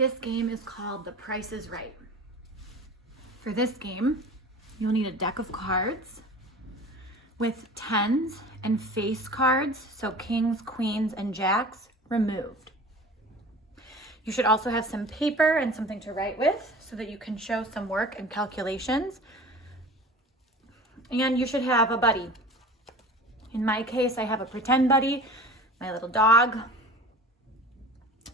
This game is called The Price is Right. For this game, you'll need a deck of cards with tens and face cards, so kings, queens, and jacks, removed. You should also have some paper and something to write with so that you can show some work and calculations. And you should have a buddy. In my case, I have a pretend buddy, my little dog,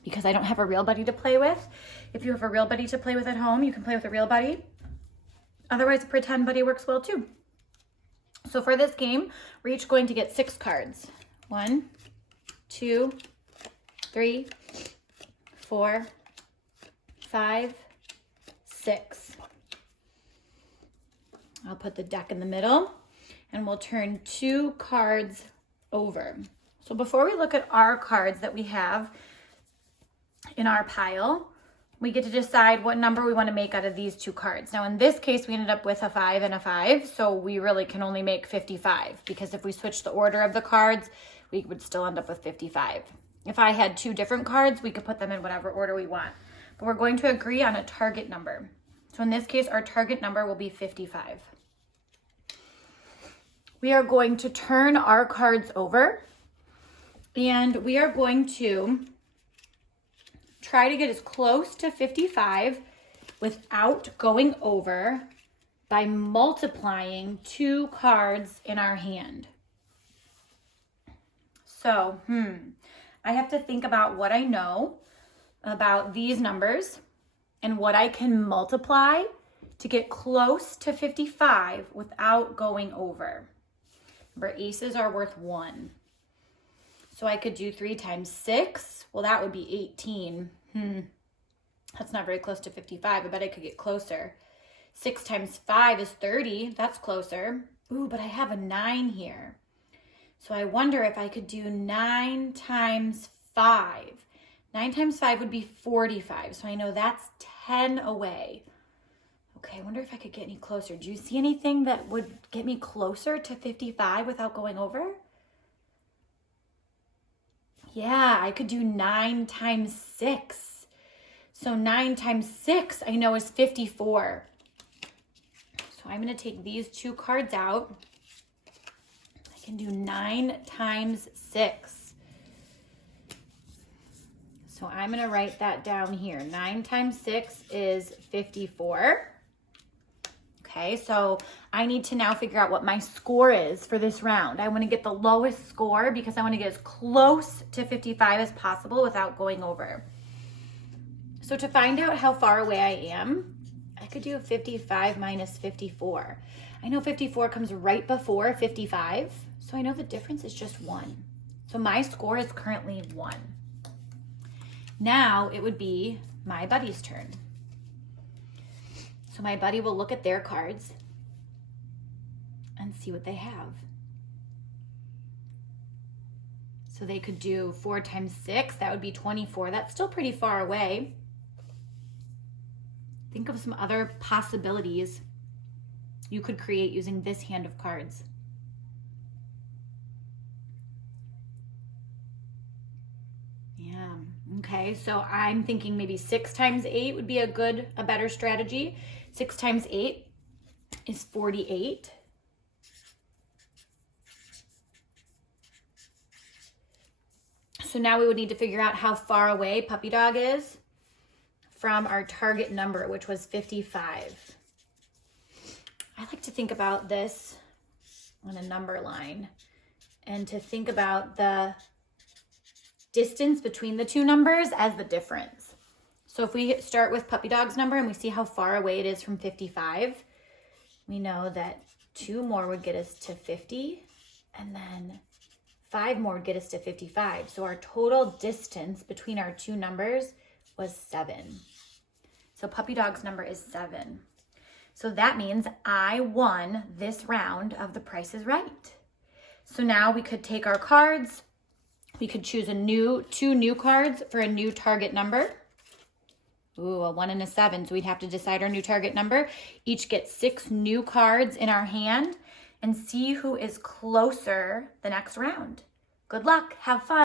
because I don't have a real buddy to play with. If you have a real buddy to play with at home, you can play with a real buddy. Otherwise, a pretend buddy works well too. So for this game, we're each going to get 6 cards. 1, 2, 3, 4, 5, 6. I'll put the deck in the middle and we'll turn 2 cards over. So before we look at our cards that we have in our pile, we get to decide what number we want to make out of these 2 cards. Now in this case, we ended up with a 5 and a 5, so we really can only make 55, because if we switch the order of the cards, we would still end up with 55. If I had 2 different cards, we could put them in whatever order we want. But we're going to agree on a target number. So in this case, our target number will be 55. We are going to turn our cards over, and we are going to try to get as close to 55 without going over by multiplying 2 cards in our hand. So, I have to think about what I know about these numbers and what I can multiply to get close to 55 without going over. Remember, aces are worth 1. So I could do 3 times 6. Well, that would be 18. That's not very close to 55. I bet I could get closer. 6 times 5 is 30. That's closer. Ooh, but I have a 9 here. So I wonder if I could do 9 times 5. 9 times 5 would be 45. So I know that's 10 away. Okay, I wonder if I could get any closer. Do you see anything that would get me closer to 55 without going over? Yeah, I could do 9 times 6. So 9 times 6 I know is 54. So I'm going to take these 2 cards out. I can do 9 times 6. So I'm going to write that down here. 9 times 6 is 54. Okay, so I need to now figure out what my score is for this round. I want to get the lowest score because I want to get as close to 55 as possible without going over. So to find out how far away I am, I could do 55 minus 54. I know 54 comes right before 55, so I know the difference is just 1. So my score is currently 1. Now it would be my buddy's turn. So my buddy will look at their cards and see what they have. So they could do 4 times 6, that would be 24. That's still pretty far away. Think of some other possibilities you could create using this hand of cards. Yeah, okay, so I'm thinking maybe 6 times 8 would be a better strategy. 6 times 8 is 48. So now we would need to figure out how far away Puppy Dog is from our target number, which was 55. I like to think about this on a number line and to think about the distance between the 2 numbers as the difference. So if we start with Puppy Dog's number and we see how far away it is from 55, we know that 2 more would get us to 50, and then 5 more would get us to 55. So our total distance between our 2 numbers was 7. So Puppy Dog's number is 7. So that means I won this round of The Price is Right. So now we could take our cards. We could choose 2 new cards for a new target number. Ooh, a 1 and a 7. So we'd have to decide our new target number. Each get 6 new cards in our hand and see who is closer the next round. Good luck. Have fun.